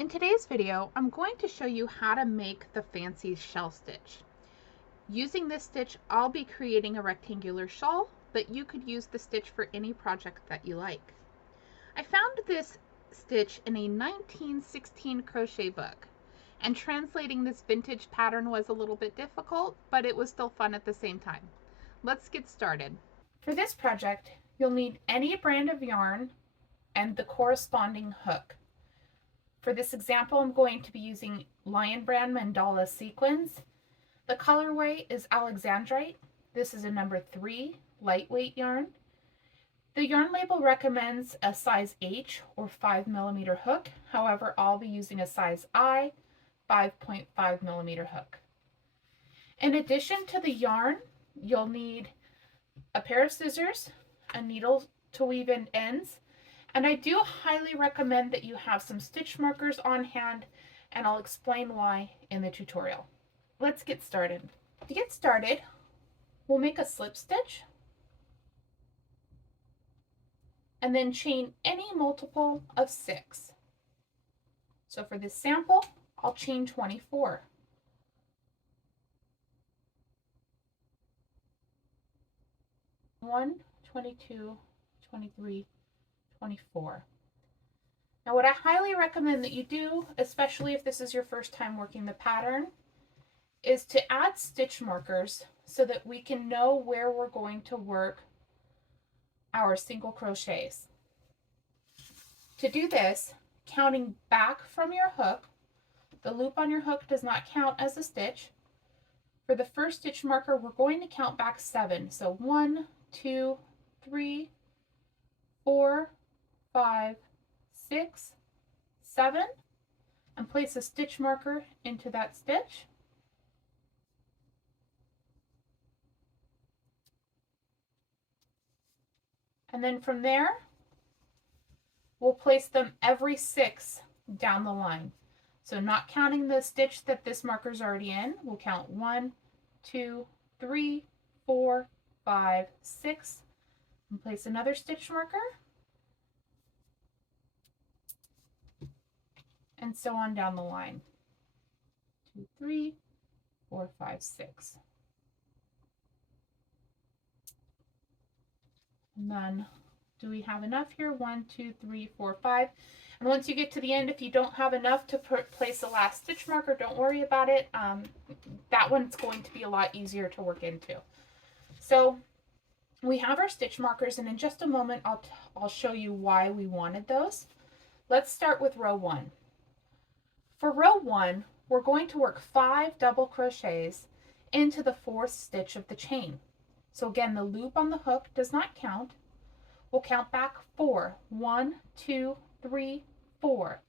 In today's video, I'm going to show you how to make the fancy shell stitch. Using this stitch, I'll be creating a rectangular shawl, but you could use the stitch for any project that you like. I found this stitch in a 1916 crochet book, and translating this vintage pattern was a little bit difficult, but it was still fun at the same time. Let's get started. For this project, you'll need any brand of yarn and the corresponding hook. For this example, I'm going to be using Lion Brand Mandala Sequins. The colorway is Alexandrite. This is a number 3 lightweight yarn. The yarn label recommends a size H or 5mm hook. However, I'll be using a size I 5.5mm hook. In addition to the yarn, you'll need a pair of scissors, a needle to weave in ends, and I do highly recommend that you have some stitch markers on hand, and I'll explain why in the tutorial. Let's get started. To get started, we'll make a slip stitch and then chain any multiple of 6. So for this sample, I'll chain 24. 1, 22, 23, 24. Now what I highly recommend that you do, especially if this is your first time working the pattern, is to add stitch markers so that we can know where we're going to work our single crochets. To do this, counting back from your hook, the loop on your hook does not count as a stitch. For the first stitch marker, we're going to count back 7. So 1, 2, 3, 4, 5, 6, 7, and place a stitch marker into that stitch. And then from there, we'll place them every 6 down the line. So not counting the stitch that this marker is already in, we'll count 1, 2, 3, 4, 5, 6, and place another stitch marker, and so on down the line. 2, 3, 4, 5, 6. And then, do we have enough here? 1, 2, 3, 4, 5. And once you get to the end, if you don't have enough to place the last stitch marker, don't worry about it. That one's going to be a lot easier to work into. So we have our stitch markers, and in just a moment, I'll show you why we wanted those. Let's start with row 1. For row 1, we're going to work 5 double crochets into the 4th stitch of the chain. So again, the loop on the hook does not count. We'll count back 4. 1, 2, 3, 4.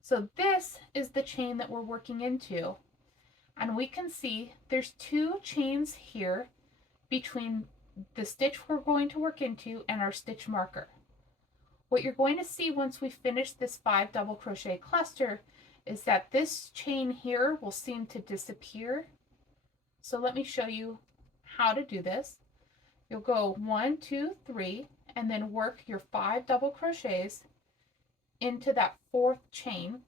So this is the chain that we're working into. And we can see there's 2 chains here between the stitch we're going to work into and our stitch marker. What you're going to see once we finish this 5 double crochet cluster is that this chain here will seem to disappear. So let me show you how to do this. You'll go 1, 2, 3, and then work your 5 double crochets into that 4th chain.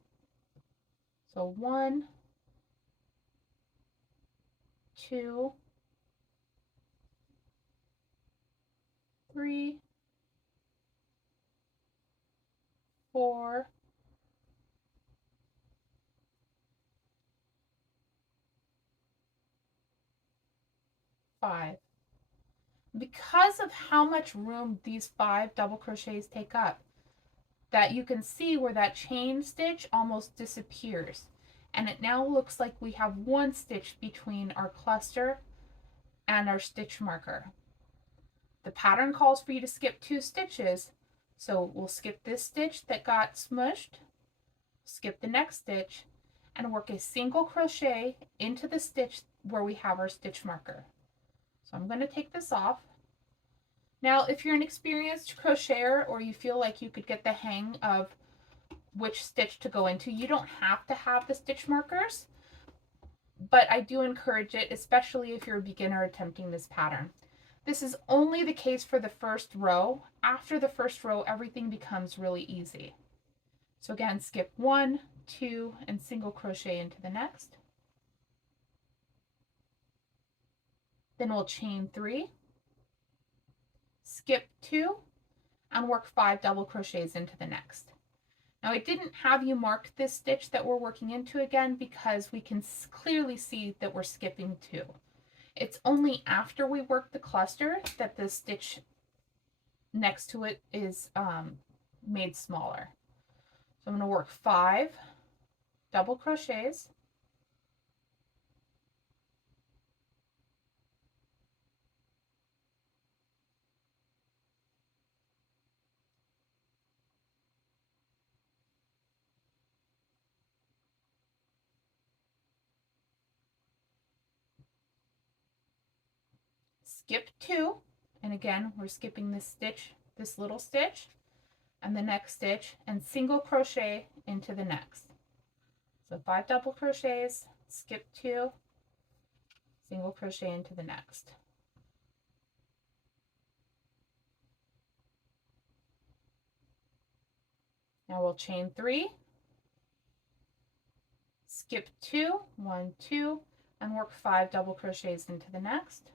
So 1, 2, 3, 4, 5. Because of how much room these 5 double crochets take up, that you can see where that chain stitch almost disappears, and it now looks like we have 1 stitch between our cluster and our stitch marker. The pattern calls for you to skip 2 stitches, so we'll skip this stitch that got smushed, skip the next stitch, and work a single crochet into the stitch where we have our stitch marker. So I'm going to take this off. Now, if you're an experienced crocheter or you feel like you could get the hang of which stitch to go into, you don't have to have the stitch markers, but I do encourage it, especially if you're a beginner attempting this pattern. This is only the case for the first row. After the first row, everything becomes really easy. So again, skip 1, 2, and single crochet into the next. Then we'll chain 3, skip 2, and work 5 double crochets into the next. Now I didn't have you mark this stitch that we're working into again because we can clearly see that we're skipping 2. It's only after we work the cluster that the stitch next to it is made smaller. So I'm going to work 5 double crochets, skip 2, and again we're skipping this stitch, this little stitch, and the next stitch, and single crochet into the next. So 5 double crochets, skip 2, single crochet into the next. Now we'll chain 3, skip 2, 1, 2, and work 5 double crochets into the next.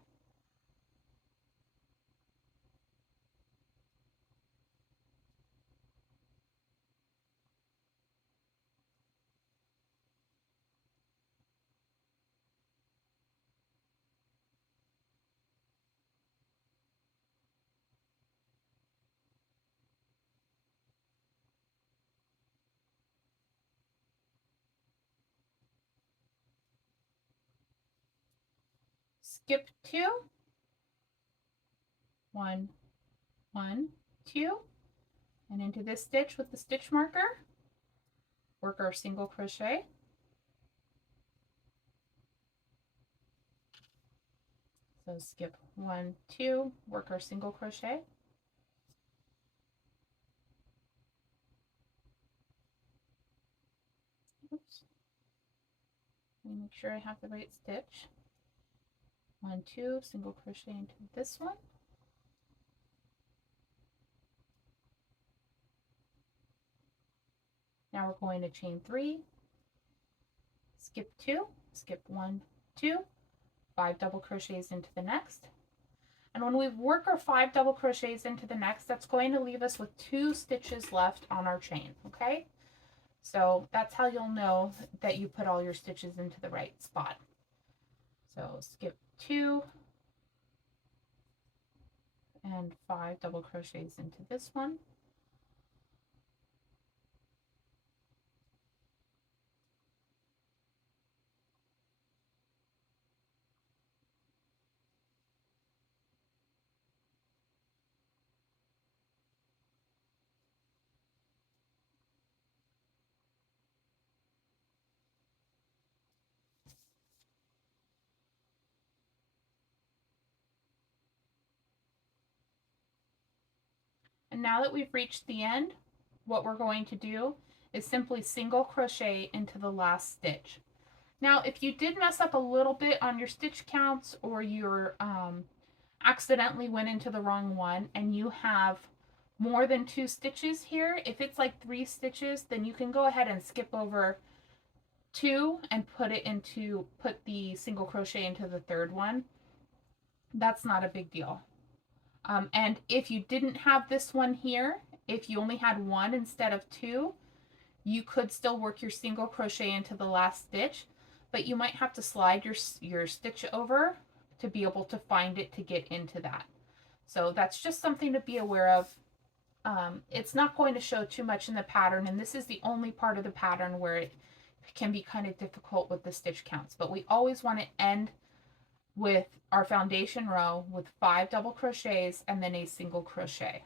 Skip 2, 1, 1, 2, and into this stitch with the stitch marker, work our single crochet. So skip 1, 2, work our single crochet. Oops. Let me make sure I have the right stitch. 1, 2, single crochet into this one. Now we're going to chain 3, skip 2, skip 1, 2, 5 double crochets into the next. And when we work our 5 double crochets into the next, that's going to leave us with 2 stitches left on our chain, okay? So that's how you'll know that you put all your stitches into the right spot. So skip 2 and 5 double crochets into this one. And now that we've reached the end, what we're going to do is simply single crochet into the last stitch. Now, if you did mess up a little bit on your stitch counts, or you're accidentally went into the wrong one and you have more than 2 stitches here, if it's like 3 stitches, then you can go ahead and skip over 2 and put the single crochet into the 3rd one. That's not a big deal. And if you didn't have this one here, if you only had 1 instead of 2, you could still work your single crochet into the last stitch, but you might have to slide your stitch over to be able to find it to get into that. So that's just something to be aware of. It's not going to show too much in the pattern, and this is the only part of the pattern where it can be kind of difficult with the stitch counts, but we always want to end with our foundation row with 5 double crochets and then a single crochet.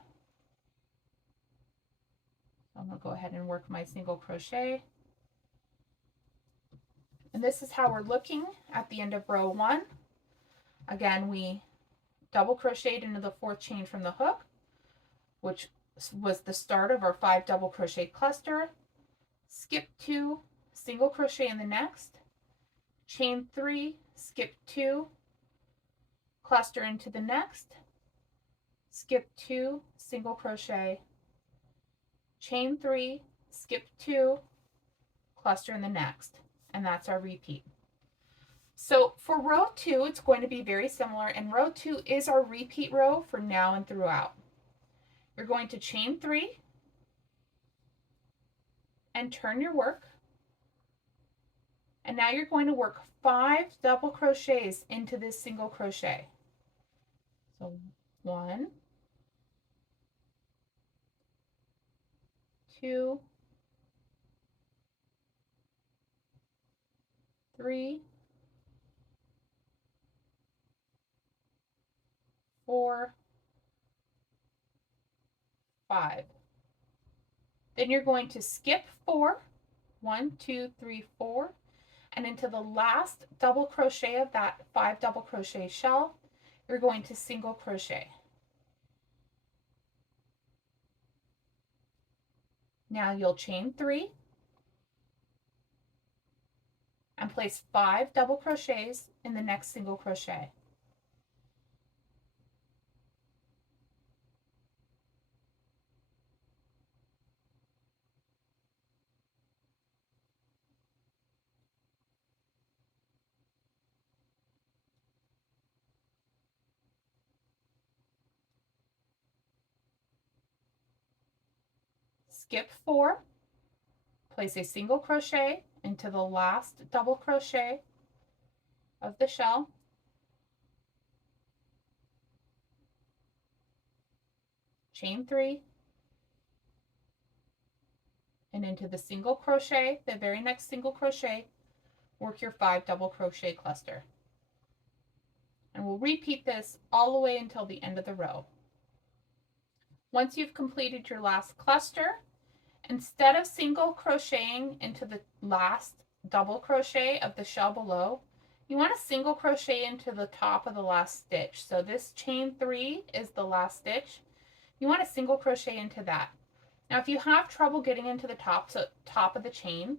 I'm going to go ahead and work my single crochet. And this is how we're looking at the end of row 1. Again, we double crocheted into the 4th chain from the hook, which was the start of our 5 double crochet cluster. Skip 2, single crochet in the next, chain 3, skip 2, cluster into the next, skip 2, single crochet, chain 3, skip 2, cluster in the next, and that's our repeat. So for row 2, it's going to be very similar, and row 2 is our repeat row for now and throughout. You're going to chain 3 and turn your work, and now you're going to work 5 double crochets into this single crochet. So 1, 2, 3, 4, 5. Then you're going to skip 4, 1, 2, 3, 4, and into the last double crochet of that 5 double crochet shell, you're going to single crochet. Now you'll chain 3 and place 5 double crochets in the next single crochet. Skip 4, place a single crochet into the last double crochet of the shell, chain 3, and into the single crochet, the very next single crochet, work your 5 double crochet cluster. And we'll repeat this all the way until the end of the row. Once you've completed your last cluster, instead of single crocheting into the last double crochet of the shell below, you want to single crochet into the top of the last stitch. So this chain 3 is the last stitch. You want to single crochet into that. Now if you have trouble getting into the top of the chain,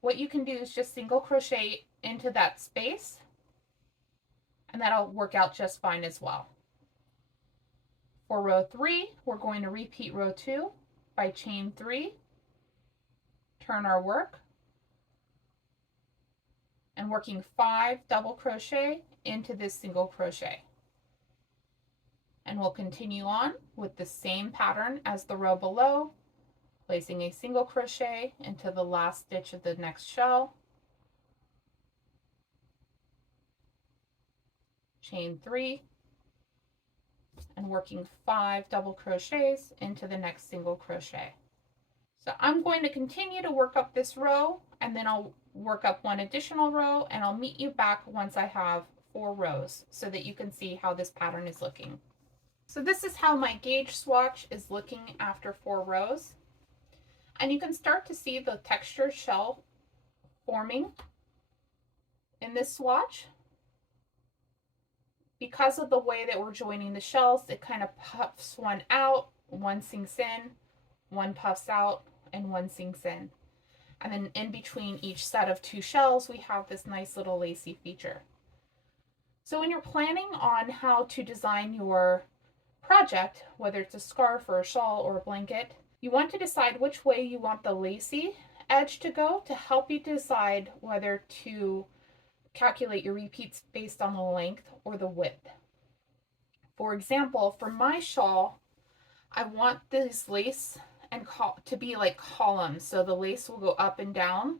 what you can do is just single crochet into that space, and that'll work out just fine as well. For row 3, we're going to repeat row 2 by chain 3, turn our work, and working 5 double crochet into this single crochet. And we'll continue on with the same pattern as the row below, placing a single crochet into the last stitch of the next shell, chain 3, and working 5 double crochets into the next single crochet. So I'm going to continue to work up this row, and then I'll work up one additional row, and I'll meet you back once I have 4 rows so that you can see how this pattern is looking. So this is how my gauge swatch is looking after 4 rows. And you can start to see the textured shell forming in this swatch. Because of the way that we're joining the shells, it kind of puffs one out, one sinks in, one puffs out, and one sinks in. And then in between each set of 2 shells, we have this nice little lacy feature. So when you're planning on how to design your project, whether it's a scarf or a shawl or a blanket, you want to decide which way you want the lacy edge to go to help you decide whether to calculate your repeats based on the length or the width. For example, for my shawl, I want this lace to be like columns, so the lace will go up and down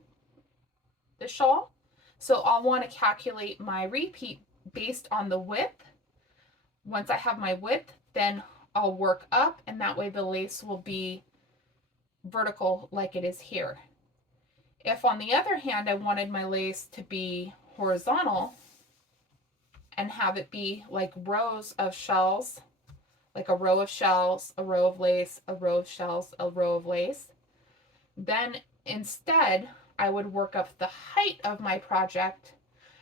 the shawl. So I'll want to calculate my repeat based on the width. Once I have my width, then I'll work up, and that way the lace will be vertical like it is here. If on the other hand I wanted my lace to be horizontal and have it be like rows of shells, like a row of shells, a row of lace, a row of shells, a row of lace, then instead I would work up the height of my project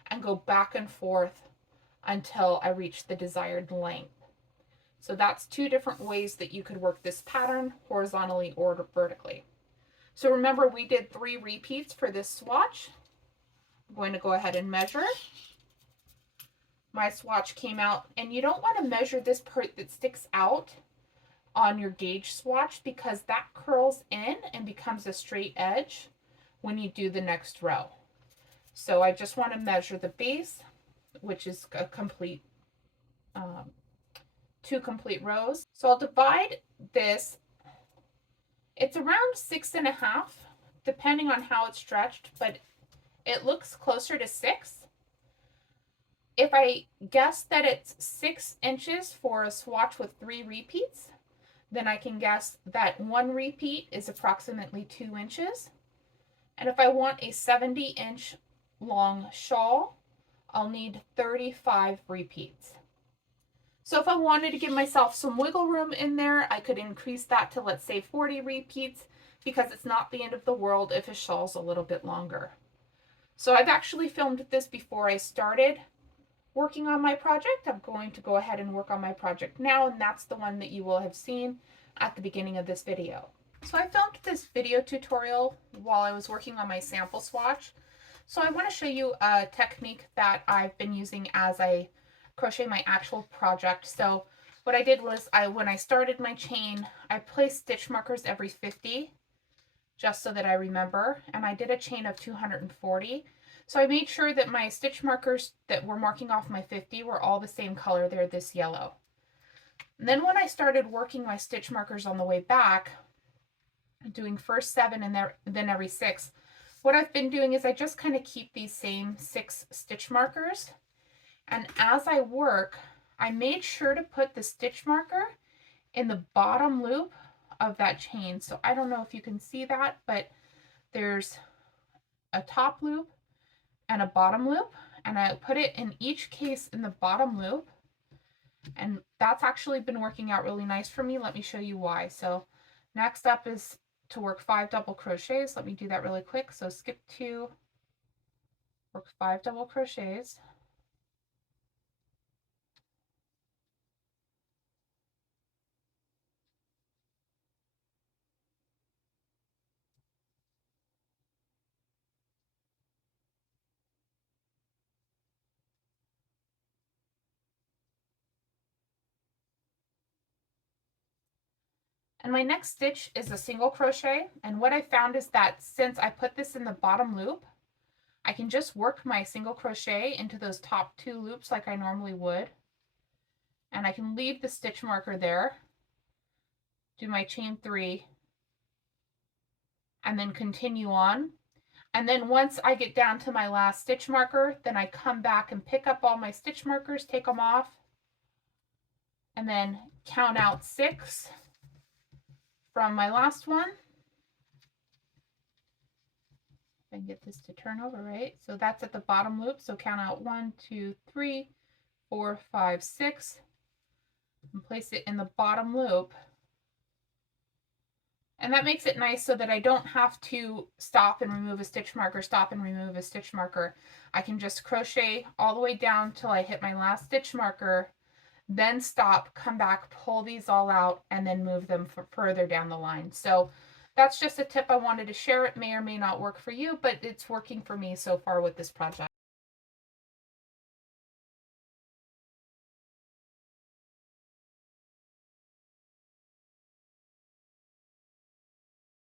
and go back and forth until I reach the desired length. So that's 2 different ways that you could work this pattern, horizontally or vertically. So remember, we did 3 repeats for this swatch. I'm going to go ahead and measure. My swatch came out, and you don't want to measure this part that sticks out on your gauge swatch because that curls in and becomes a straight edge when you do the next row. So I just want to measure the base, which is a complete 2 complete rows. So I'll divide this. It's around 6.5, depending on how it's stretched, but it looks closer to 6. If I guess that it's 6 inches for a swatch with 3 repeats, then I can guess that 1 repeat is approximately 2 inches. And if I want a 70-inch long shawl, I'll need 35 repeats. So if I wanted to give myself some wiggle room in there, I could increase that to, let's say, 40 repeats, because it's not the end of the world if a shawl's a little bit longer. So I've actually filmed this before I started working on my project. I'm going to go ahead and work on my project now, and that's the one that you will have seen at the beginning of this video. So I filmed this video tutorial while I was working on my sample swatch. So I want to show you a technique that I've been using as I crochet my actual project. So what I did was when I started my chain, I placed stitch markers every 50 just so that I remember, and I did a chain of 240. So I made sure that my stitch markers that were marking off my 50 were all the same color. They're this yellow. And then when I started working my stitch markers on the way back, doing first 7 and then every 6, what I've been doing is I just kind of keep these same 6 stitch markers. And as I work, I made sure to put the stitch marker in the bottom loop of that chain. So I don't know if you can see that, but there's a top loop and a bottom loop, and I put it in each case in the bottom loop, and that's actually been working out really nice for me. Let me show you why. So next up is to work 5 double crochets. Let me do that really quick. So skip 2, work 5 double crochets. And my next stitch is a single crochet, and what I found is that since I put this in the bottom loop, I can just work my single crochet into those top 2 loops like I normally would, and I can leave the stitch marker there, do my chain 3, and then continue on. And then once I get down to my last stitch marker, then I come back and pick up all my stitch markers, take them off, and then count out 6 from my last one. If I can get this to turn over right. So that's at the bottom loop. So count out 1, 2, 3, 4, 5, 6, and place it in the bottom loop. And that makes it nice so that I don't have to stop and remove a stitch marker, stop and remove a stitch marker. I can just crochet all the way down till I hit my last stitch marker, then stop, come back, pull these all out, and then move them further down the line. So that's just a tip I wanted to share. It may or may not work for you, but it's working for me so far with this project.